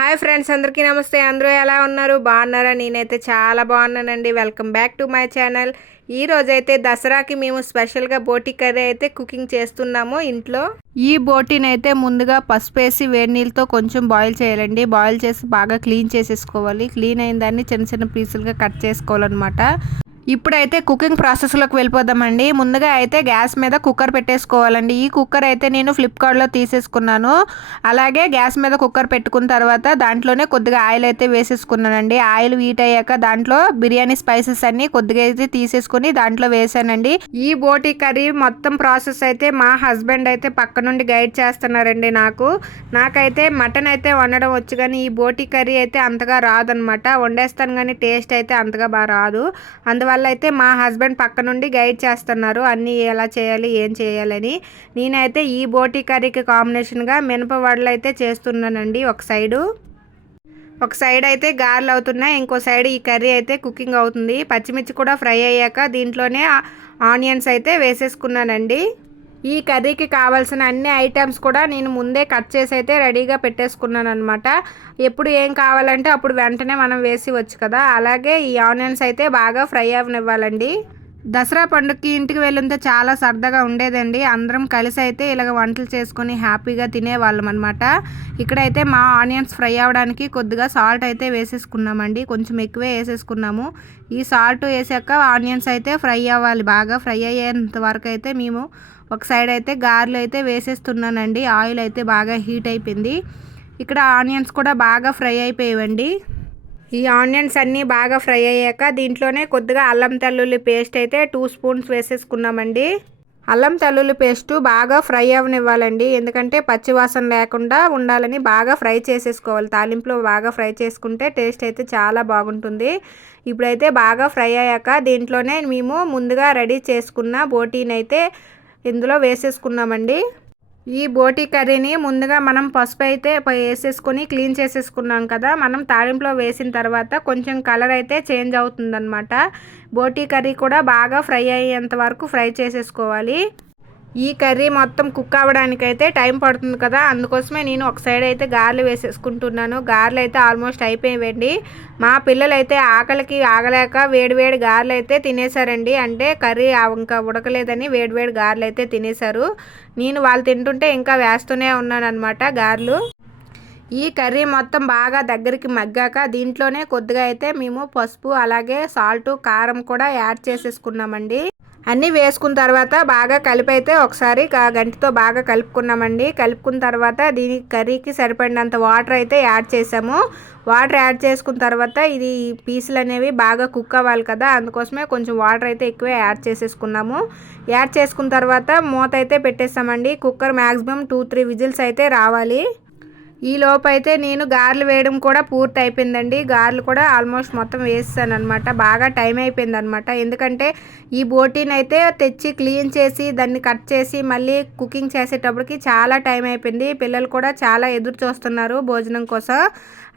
Hi friends అందరికీ నమస్తే. అందరూ ఎలా ఉన్నారు? బాగున్నారా? నేనైతే చాలా బాగున్నానండి. Welcome back to my channel. ఈ రోజైతే దసరాకి మేము స్పెషల్గా బోటి కర్రీ అయితే కుకింగ్ చేస్తున్నాము ఇంట్లో. ఈ బోటీని అయితే ముందుగా పసుపు వేసి వేడి నీళ్ళతో కొంచెం బాయిల్ చేయాలండి. బాయిల్ చేసి బాగా క్లీన్ చేసేసుకోవాలి. క్లీన్ అయిన దాన్ని చిన్న చిన్న పీసులుగా కట్ చేసుకోవాలన్నమాట. ఇప్పుడైతే కుకింగ్ ప్రాసెస్లోకి వెళ్ళిపోదామండి. ముందుగా అయితే గ్యాస్ మీద కుక్కర్ పెట్టేసుకోవాలండి. ఈ కుక్కర్ అయితే నేను ఫ్లిప్కార్ట్లో తీసేసుకున్నాను. అలాగే గ్యాస్ మీద కుక్కర్ పెట్టుకున్న తర్వాత దాంట్లోనే కొద్దిగా ఆయిల్ అయితే వేసేసుకున్నానండి. ఆయిల్ వీట్ అయ్యాక దాంట్లో బిర్యానీ స్పైసెస్ అన్ని కొద్దిగా అయితే తీసేసుకుని దాంట్లో వేసానండి. ఈ బోటి కర్రీ మొత్తం ప్రాసెస్ అయితే మా హస్బెండ్ అయితే పక్క నుండి గైడ్ చేస్తున్నారండి నాకు. నాకైతే మటన్ అయితే వండడం వచ్చు కానీ ఈ బోటి కర్రీ అయితే అంతగా రాదనమాట. వండేస్తాను కానీ టేస్ట్ అయితే అంతగా బాగా రాదు. అందువల్ల అయితే మా హస్బెండ్ పక్క నుండి గైడ్ చేస్తున్నారు. అన్నీ ఎలా చేయాలి ఏం చేయాలని నేనైతే ఈ బోటి కర్రీకి కాంబినేషన్గా మినప వడలు అయితే చేస్తున్నానండి ఒక సైడు. ఒక సైడ్ అయితే గారెలు అవుతున్నాయి. ఇంకో సైడ్ ఈ కర్రీ అయితే కుకింగ్ అవుతుంది. పచ్చిమిర్చి కూడా ఫ్రై అయ్యాక దీంట్లోనే ఆనియన్స్ అయితే వేసేసుకున్నానండి. ఈ కర్రీకి కావాల్సిన అన్ని ఐటమ్స్ కూడా నేను ముందే కట్ చేసి అయితే రెడీగా పెట్టేసుకున్నాను అనమాట ఎప్పుడు ఏం కావాలంటే అప్పుడు వెంటనే మనం వేసి వచ్చు కదా. అలాగే ఈ ఆనియన్స్ అయితే బాగా ఫ్రై అవనివ్వాలండి. దసరా పండుగకి ఇంటికి వెళ్ళితే చాలా సరదాగా ఉండేదండి. అందరం కలిసి అయితే ఇలాగ వంటలు చేసుకొని హ్యాపీగా తినేవాళ్ళం అనమాట ఇక్కడైతే మా ఆనియన్స్ ఫ్రై అవ్వడానికి కొద్దిగా సాల్ట్ అయితే వేసేసుకున్నామండి. కొంచెం ఎక్కువే వేసేసుకున్నాము. ఈ సాల్ట్ వేసాక ఆనియన్స్ అయితే ఫ్రై అవ్వాలి. బాగా ఫ్రై అయ్యేంత వరకు అయితే మేము ఒక సైడ్ అయితే గారెలు అయితే వేసేస్తున్నానండి. ఆయిల్ అయితే బాగా హీట్ అయిపోయింది. ఇక్కడ ఆనియన్స్ కూడా బాగా ఫ్రై అయిపోయావండి ఈ ఆనియన్స్ అన్నీ బాగా ఫ్రై అయ్యాక దీంట్లోనే కొద్దిగా అల్లం తల్లుల్లి పేస్ట్ అయితే టూ స్పూన్స్ వేసేసుకున్నామండి. అల్లం తల్లుల్లి పేస్టు బాగా ఫ్రై అవనివ్వాలండి. ఎందుకంటే పచ్చివాసన లేకుండా ఉండాలని బాగా ఫ్రై చేసేసుకోవాలి. తాలింపులో బాగా ఫ్రై చేసుకుంటే టేస్ట్ అయితే చాలా బాగుంటుంది. ఇప్పుడైతే బాగా ఫ్రై అయ్యాక దీంట్లోనే మేము ముందుగా రెడీ చేసుకున్న బోటీని అయితే ఇందులో వేసేసుకున్నామండి. ఈ బోటి కర్రీని ముందుగా మనం పసుపు అయితే వేసేసుకొని క్లీన్ చేసేసుకున్నాం కదా. మనం తాడింపులో వేసిన తర్వాత కొంచెం కలర్ అయితే చేంజ్ అవుతుందన్నమాట. బోటీ కర్రీ కూడా బాగా ఫ్రై అయ్యేంత వరకు ఫ్రై చేసేసుకోవాలి. ఈ కర్రీ మొత్తం కుక్ అవ్వడానికి అయితే టైం పడుతుంది కదా. అందుకోసమే నేను ఒక సైడ్ అయితే గారెలు వేసేసుకుంటున్నాను. గారెలు అయితే ఆల్మోస్ట్ అయిపోయాయండి మా పిల్లలు అయితే ఆకలికి ఆగలేక వేడివేడి గారెలు అయితే తినేశారండి. అంటే కర్రీ ఇంకా ఉడకలేదని వేడివేడి గారెలు అయితే తినేశారు. నేను వాళ్ళు తింటుంటే ఇంకా వేస్తూనే ఉన్నాను అనమాట గారెలు. ఈ కర్రీ మొత్తం బాగా దగ్గరికి మగ్గాక దీంట్లోనే కొద్దిగా అయితే మేము పసుపు అలాగే సాల్ట్ కారం కూడా యాడ్ చేసేసుకున్నామండి. అన్నీ వేసుకున్న తర్వాత బాగా కలిపి అయితే ఒకసారి గంటితో బాగా కలుపుకున్నామండి. కలుపుకున్న తర్వాత దీనికి కర్రీకి సరిపడినంత వాటర్ అయితే యాడ్ చేసాము. వాటర్ యాడ్ చేసుకున్న తర్వాత ఇది పీసులు అనేవి బాగా కుక్ అవ్వాలి కదా అందుకోసమే కొంచెం వాటర్ అయితే ఎక్కువే యాడ్ చేసేసుకున్నాము. యాడ్ చేసుకున్న తర్వాత మూత అయితే పెట్టేస్తామండి. Cooker maximum two three whistles అయితే రావాలి. ఈ లోపైతే నేను గారెలు వేయడం కూడా పూర్తి అయిపోయిందండి గారెలు కూడా ఆల్మోస్ట్ మొత్తం వేస్తాను అనమాట బాగా టైం అయిపోయింది అనమాట ఎందుకంటే ఈ బోటీని అయితే తెచ్చి క్లీన్ చేసి దాన్ని కట్ చేసి మళ్ళీ కుకింగ్ చేసేటప్పటికి చాలా టైం అయిపోయింది. పిల్లలు కూడా చాలా ఎదురు చూస్తున్నారు భోజనం కోసం.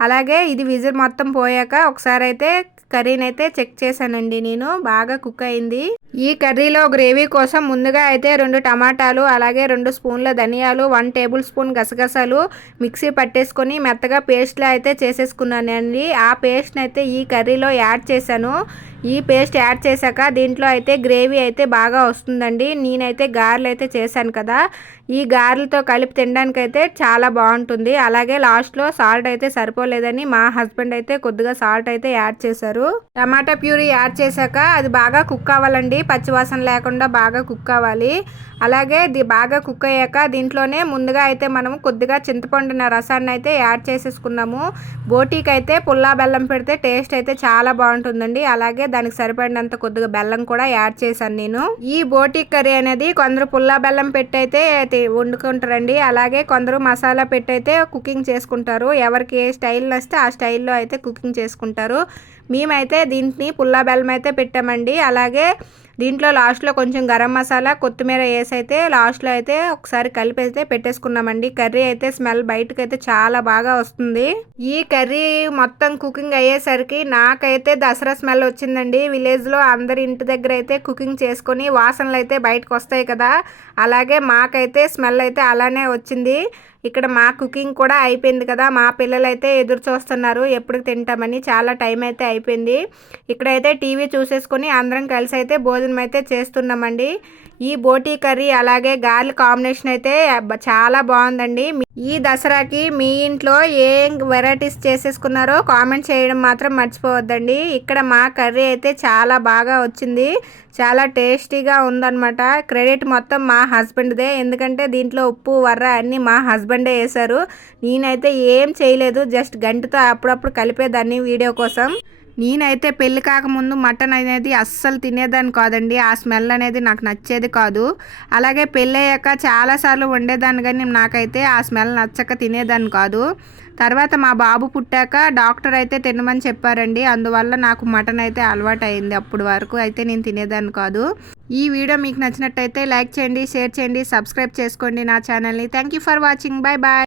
అలాగే ఇది విజిల్ మొత్తం పోయాక ఒకసారి అయితే కర్రీని అయితే చెక్ చేశానండి నేను. బాగా కుక్ అయింది. ఈ కర్రీలో గ్రేవీ కోసం ముందుగా అయితే రెండు టమాటాలు అలాగే రెండు స్పూన్ల ధనియాలు వన్ టేబుల్ స్పూన్ గసగసాలు మిక్సీ పట్టేసుకొని మెత్తగా పేస్ట్లా అయితే చేసేసుకున్నానండి. ఆ పేస్ట్ని అయితే ఈ కర్రీలో యాడ్ చేశాను. ఈ పేస్ట్ యాడ్ చేశాక దీంట్లో అయితే గ్రేవీ అయితే బాగా వస్తుందండి. నేనైతే గారెలు అయితే చేశాను కదా. ఈ గారెలతో కలిపి తినడానికి అయితే చాలా బాగుంటుంది. అలాగే లాస్ట్లో సాల్ట్ అయితే సరిపోలేదని మా హస్బెండ్ అయితే కొద్దిగా సాల్ట్ అయితే యాడ్ చేశారు. టమాటా ప్యూరీ యాడ్ చేశాక అది బాగా కుక్ అవ్వాలండి. పచ్చివాసన లేకుండా బాగా కుక్ అవ్వాలి. అలాగే ఇది బాగా కుక్ అయ్యాక దీంట్లోనే ముందుగా అయితే మనం కొద్దిగా చింతపండున రసాన్ని అయితే యాడ్ చేసేసుకున్నాము. బోటీకి అయితే పుల్లా బెల్లం పెడితే టేస్ట్ అయితే చాలా బాగుంటుందండి. అలాగే దానికి సరిపడినంత కొద్దిగా బెల్లం కూడా యాడ్ చేశాను నేను. ఈ బోటీ కర్రీ అనేది కొందరు పుల్లా బెల్లం పెట్టి అయితే వండుకుంటారండి. అలాగే కొందరు మసాలా పెట్టి అయితే కుకింగ్ చేసుకుంటారు. ఎవరికి ఏ స్టైల్ నస్తే ఆ స్టైల్లో అయితే కుకింగ్ చేసుకుంటారు. మేమైతే దీంట్ని పుల్లా బెల్లం అయితే పెట్టామండి. అలాగే దీంట్లో లాస్ట్లో కొంచెం గరం మసాలా కొత్తిమీర వేసి అయితే లాస్ట్లో అయితే ఒకసారి కలిపి అయితే పెట్టేసుకున్నామండి. కర్రీ అయితే స్మెల్ బయటకు అయితే చాలా బాగా వస్తుంది. ఈ కర్రీ మొత్తం కుకింగ్ అయ్యేసరికి నాకైతే దసరా స్మెల్ వచ్చిందండి. విలేజ్లో అందరి ఇంటి దగ్గర అయితే కుకింగ్ చేసుకొని వాసనలు అయితే బయటకు వస్తాయి కదా. అలాగే మాకైతే స్మెల్ అయితే అలానే వచ్చింది. ఇక్కడ మా కుకింగ్ కూడా అయిపోయింది కదా. మా పిల్లలు అయితే ఎదురు చూస్తున్నారు ఎప్పుడు తింటామని. చాలా టైం అయితే అయిపోయింది. ఇక్కడైతే టీవీ చూసేసుకొని అందరం కలిసి అయితే భోజనం అయితే చేస్తున్నామండి. ఈ బోటీ కర్రీ అలాగే గార్లిక్ కాంబినేషన్ అయితే చాలా బాగుందండి. ఈ దసరాకి మీ ఇంట్లో ఏం వెరైటీస్ చేసేసుకున్నారో కామెంట్ చేయడం మాత్రం మర్చిపోవద్దండి. ఇక్కడ మా కర్రీ అయితే చాలా బాగా వచ్చింది. చాలా టేస్టీగా ఉందన్నమాట. క్రెడిట్ మొత్తం మా హస్బెండ్దే. ఎందుకంటే దీంట్లో ఉప్పు వర్ర అన్నీ మా హస్బెండే వేశారు. నేనైతే ఏం చేయలేదు. జస్ట్ గంటతో అప్పుడప్పుడు కలిపేదాన్ని వీడియో కోసం. నేనైతే పెళ్ళి కాకముందు మటన్ అనేది అస్సలు తినేదాన్ని కాదండి. ఆ స్మెల్ అనేది నాకు నచ్చేది కాదు. అలాగే పెళ్ళి అయ్యాక చాలాసార్లు వండేదాన్ని కానీ నాకైతే ఆ స్మెల్ నచ్చక తినేదాన్ని కాదు. తర్వాత మా బాబు పుట్టాక డాక్టర్ అయితే తినమని చెప్పారండి. అందువల్ల నాకు మటన్ అయితే అలవాటు అయింది అప్పుడు వరకు అయితే నేను తినేదాన్ని కాదు. ఈ వీడియో మీకు నచ్చినట్టయితే లైక్ చేయండి షేర్ చేయండి సబ్స్క్రైబ్ చేసుకోండి నా ఛానల్ని. Thank you for watching. Bye bye.